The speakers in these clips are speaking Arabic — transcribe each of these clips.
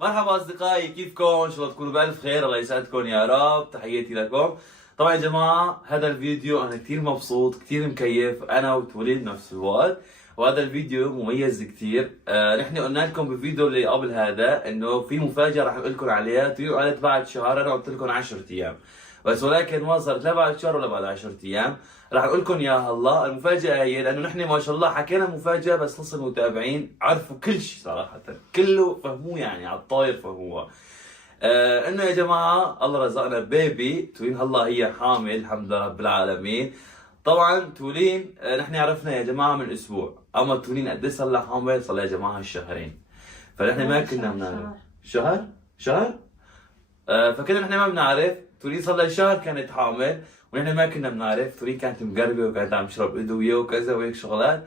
مرحبا أصدقائي، كيفكم؟ إن شاء الله تكونوا بألف خير، الله يسعدكم يا رب. تحياتي لكم. طبعا يا جماعة هذا الفيديو أنا كثير مبسوط، كثير مكيف أنا وتوليد بنفس الوقت، وهذا الفيديو مميز كثير. نحن قلنا لكم بالفيديو اللي قبل هذا إنه في مفاجأة راح أقول لكم عليها، تقولوا قالت بعد شهر، أنا قلت لكم 10 أيام، بس ولكن ما صارت لا بعد شهر ولا بعد 10 أيام. راح أقول لكم يا هلا. المفاجأة هي لأنه نحن ما شاء الله حكينا مفاجأة، بس نص المتابعين عرفوا كل شيء صراحة، كله فهموه، يعني على الطاير فهموها. انه يا جماعه الله رزقنا بيبي تولين، هلا هي حامل الحمد لله رب العالمين. طبعا تولين نحن عرفنا يا جماعه من اسبوع، اما تولين قديش صار لها حامل؟ صار لها يا جماعه شهرين، فنحن ما كنا بنعرف. شهر فكنا نحن ما بنعرف. تولين صار لها شهر كانت حامل، ونحن ما كنا بنعرف. تولين كانت مقربه وكانت عم تشرب ادويه وكذا وهيك شغلات.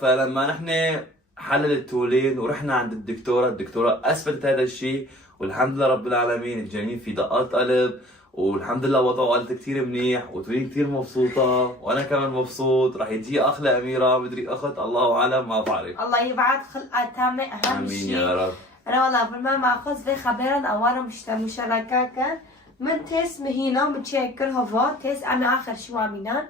فلما نحن حللت تولين ورحنا عند الدكتوره اثبتت هذا الشيء، والحمد لله رب العالمين الجنين في دقات قلب، والحمد لله وضعه قلت كثير منيح، وتولين كثير مبسوطه، وانا كمان مبسوط. راح يجي اخ لاميره، مدري اخت الله اعلم، ما بعرف. الله يبعد خلقها تامة اهم امين شيء. يا رب. انا والله قبل ما ماخذ في خبرا اولا مشتركاك من تيس مهينا متشكر هفا تيس انا اخر شو عمينان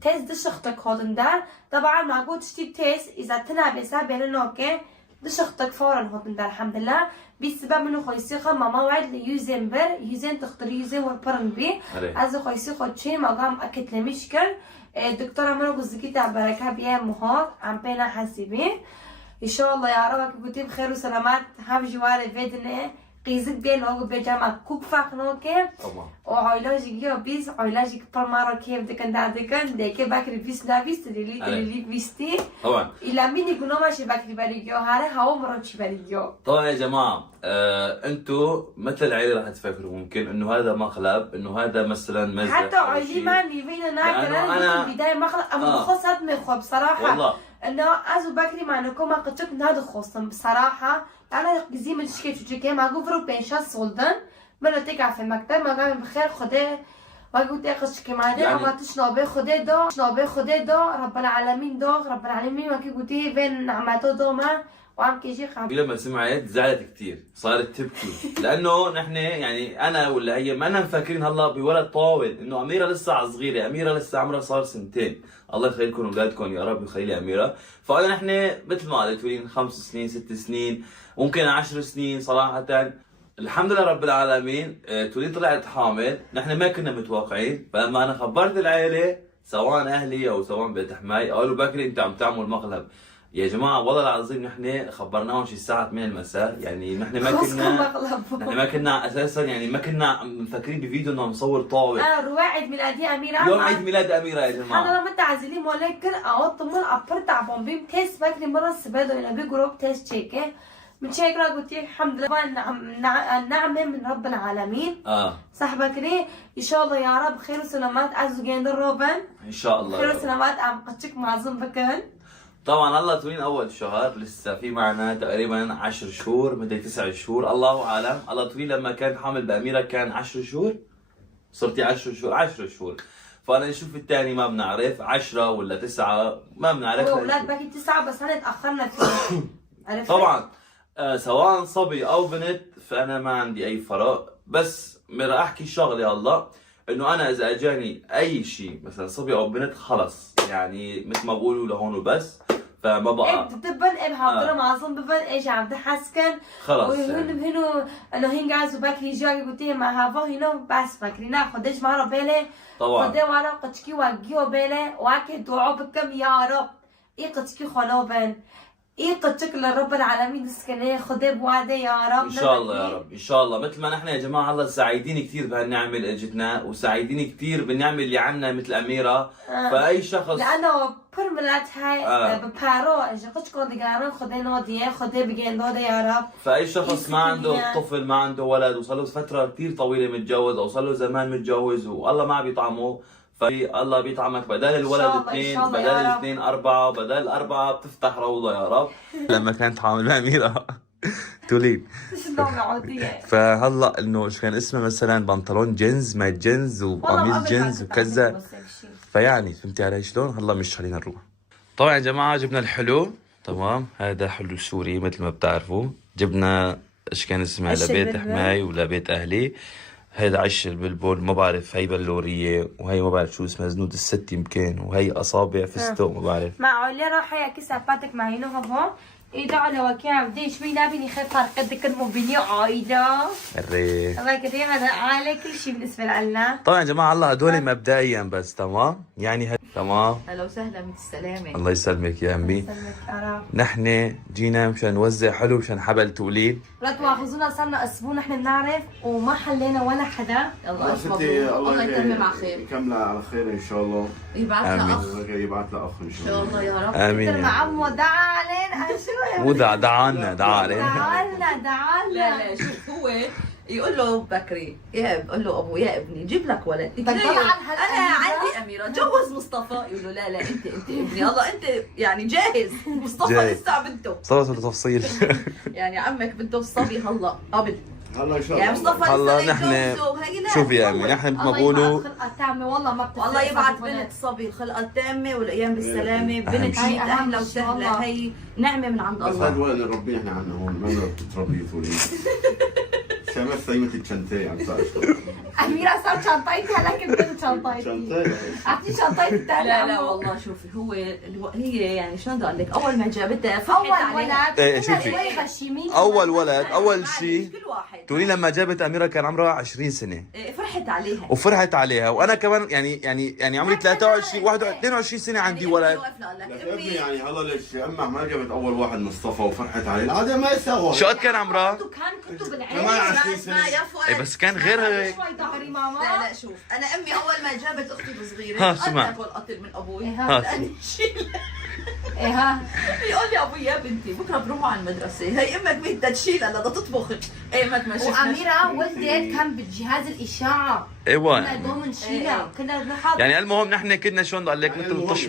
تيس دشختك هولندار. طبعا ما قلت تشتي تيس اذا تنابسها بين النوكي دشختك فورا هولندار الحمد لله. بسبب منو خويسيخه ما موعد ليوزين بر يوزين تختار يوزين وربرن بي از خويسيخه تشي ما قام اكد لمشكل. الدكتوره مرو قزكي تاع بركه بيا مهار عم بينا حاسبين ان شاء الله يا رب كنتي بخير وسلامات. هم جوار فيدنا قيزك بين لوغو بجامع كوب فاقنوكي وعلاجك يو بيس علاجك بالمارو كيف دكان دكان ديكي باكري بيس نافيس تلي بيستي طبعا الى مين يكونوا ماشي باكري باليو هذا هو مراتش باليو. طبعا يا جماعه انتم مثل العيله راح تفكروا ممكن انه هذا مخلب، انه هذا مثلا مزح، حتى عيلي ما نبينا ناكل. انا في البدايه مخلب اما خصت مخو بصراحه والله انه ازو باكري معناكم ما قلت لك هذا خصم بصراحه. انا زي ما تشكي تشكي ما قفروا بينشا سولدن منو تقع في المكتب ما قام بخير خدي وقلت اخش كمان يعني اما تشنو خدي دو شنو خدي دو رب العالمين دو رب العالمين ما كي قلتي بين نعمته دوما وعم كيجي خاب. لما سمعت زعلت كثير، صارت تبكي لانه نحن يعني انا ولا هي ما مفكرين هلا بولد طاول، انه اميره لسه صغيره، اميره لسه عمرها صار سنتين. الله يخلي لكم اولادكم يا رب، يخلي لي اميره. فانا نحن مثل ما قلت تولين 5 سنين 6 سنين ممكن 10 سنين صراحه. الحمد لله رب العالمين تولين طلعت حامل، نحن ما كنا متوقعين. فلما انا خبرت العائله سواء اهلي او سواء بيت حماي قالوا بكري انت عم تعمل مقلب. يا جماعه والله العظيم نحن خبرناهم شي الساعه 8 المساء، يعني نحن ما كنا اساسا يعني ما كنا مفكرين بفيديو انه مصور طاوله. روح عيد ميلادي اميره، يوم عيد ميلاد اميره يا جماعه. انا لما تعزلي ولكن اقعد من ابرت عبون بيم تيست بكري مره سبادو الى بجروب تيست تشيكه متشكرة. قلت لك الحمد لله النعمة من رب العالمين. صح بكري ان شاء الله يا رب خير وسلامات ازوجين الروبن ان شاء الله خير وسلامات. عم قتشك معظم بكن. طبعا هلا تولين اول شهر لسه في معنا تقريبا 10 شهور مدري 9 شهور الله اعلم. الله تولين لما كانت حامل باميره كان 10 شهور، صرتي 10 شهور 10 شهور. فانا نشوف الثاني ما بنعرف 10 ولا 9 ما بنعرف. اولاد باقي 9 بس انا تاخرنا فيه. طبعا سواء صبي او بنت فانا ما عندي اي فرق، بس راح احكي شغله هلا انه انا اذا اجاني اي شيء مثلا صبي او بنت خلص يعني مثل ما بقولوا لهون وبس، فما بقى بتبن بحاضر معظم ببن ايش عم تحسكن خلص وهن هنو انه هين قاعد باكري جاي قلت ما هافو هنا بس باكري ناخذ ايش مره بيله طبعا خدي ورا قتشكي واجيو بيله واكيد دعاء بكم يا رب اي قتشكي خلوبن اي قتشك لرب العالمين السكنيه خدي بوعده يا رب ان شاء الله يا رب ان شاء الله. مثل ما نحن يا جماعه هلا سعيدين كثير بهالنعمه اللي اجتنا، وسعيدين كثير بالنعمه اللي عنا مثل اميره. فاي شخص لانه برملات هاي ببارو اجى قتشكو دقارن خدي نوديه خدي بجين دوده يا رب. فاي شخص ما عنده طفل ما عنده ولد وصار له فتره كثير طويله متجوز او صار له زمان متجوز والله ما بيطعمه، فالله بيطعمك بدل الولد 2 بدل 2 4 بدل 4 بتفتح روضه يا رب. لما كانت حامل بأميرة تولين فهلا انه كان اسمه مثلا بنطلون جينز ما جينز وقميص جينز وكذا، فيعني فهمتي علي شلون؟ هلا مش خلينا نروح. طبعا يا جماعه جبنا الحلو تمام، هذا حلو سوري مثل ما بتعرفوا. جبنا ايش كان اسمها؟ عش لبيت البلبل. حماي ولبيت اهلي. هيدا عش البلبل، ما بعرف هي بلورية، وهي ما بعرف شو اسمها، زنود الست يمكن، وهي اصابع فستق ما بعرف. معقولة راح يا كيس أباتك معينه هفا إيدا على وكيع بدي شوي نابيني خير فرق قدك الموبيني عايدا الري. الله كثير هذا على كل شيء بالنسبة لنا. طبعا يا جماعة الله هدول مبدئيا بس، تمام؟ يعني تمام. اهلا وسهلا من السلامة. الله يسلمك يا امي. سلمك يا رب. نحن جينا مشان نوزع حلو، مشان حبل تقليل. لا تواخذونا صرنا اسبوع نحن بنعرف وما حلينا ولا حدا. الله ستي يحفظه، الله الله يتمم على خير، يكملها على خير ان شاء الله. يبعث آمين. لنا اخ يبعث له اخ ان ان شاء شاء الله. الله يا رب. امين كثر يا ما رب. عمو دعا علينا شو مو دعانا دعانا. دعالنا لا لا شوف هو يقول له بكري قول له ابو يا ابني جيب لك ولد. بدك له طبعاً انا هالأميرة. عندي اميره جوز مصطفى. يقول له لا انت ابني الله انت يعني جاهز. مصطفى جاهز. لسه بده صارت تفصيل. يعني عمك بده الصبي هلا قبل هلا ان شاء يعني الله. مصطفى هلا لسه نحن يتجوزه وهي لا شوفي يا تتجوز. امي، نحن مثل ما الله بقولوا يبعث خلقة تامة والله ما بتفرق. والله يبعث صبي بنت صبي الخلقه التامه والايام بالسلامه. أهم بنت شيء. هي أهم اهلا شيء والله. وسهلا. هي نعمه من عند بس هذا الله. الولد اللي ربيه احنا عنا هون ما بتتربيه تقولي. شامل سيمة الشنتي عم تعرف. أميرة صار شنطيتها لكن بدل شنطيتي. شنتي. أعطي شنطيتي الثانية. لا لا والله شوفي هو هي يعني شلون بدي اقول لك اول ما جابتها فرحت أول عليها. ولد. إيه، كنا شوفي. شوي غشيمين. اول ولد اول معلش، شيء كل واحد تقولي لما جابت اميره كان عمرها 20 سنه فرحت عليها. وفرحت عليها، وانا كمان يعني عمري 23 22 سنه عندي يعني ولد. ابني وقف لك لك ابني امي يعني هلا ليش امك ما جابت اول واحد مصطفى وفرحت عليه؟ العاده ما يسوى. شو قد كان عمرها؟ كنتوا بالعين. كمان 20 اسمع سنه. يا فؤاد. اي بس كان غير هيك. شوي ظهري ماما. لا لا شوف انا امي اول ما جابت اختي الصغيره ها، اسمع. قطعت والقطر من ابوي. إيه ها. لاني شيل إيه ها. يقول لي ابوي يا بنتي بكره بروحوا على المدرسه هي امك بدها تشيلها بدها تطبخ. ايمك ما شفنا. وأميرة ولدت كان بجهاز الإشاعة. كنا ايوه دوم إيه. نشيلها. كنا نحط. يعني المهم نحن كنا شلون بدي اقول لك مثل المهم طش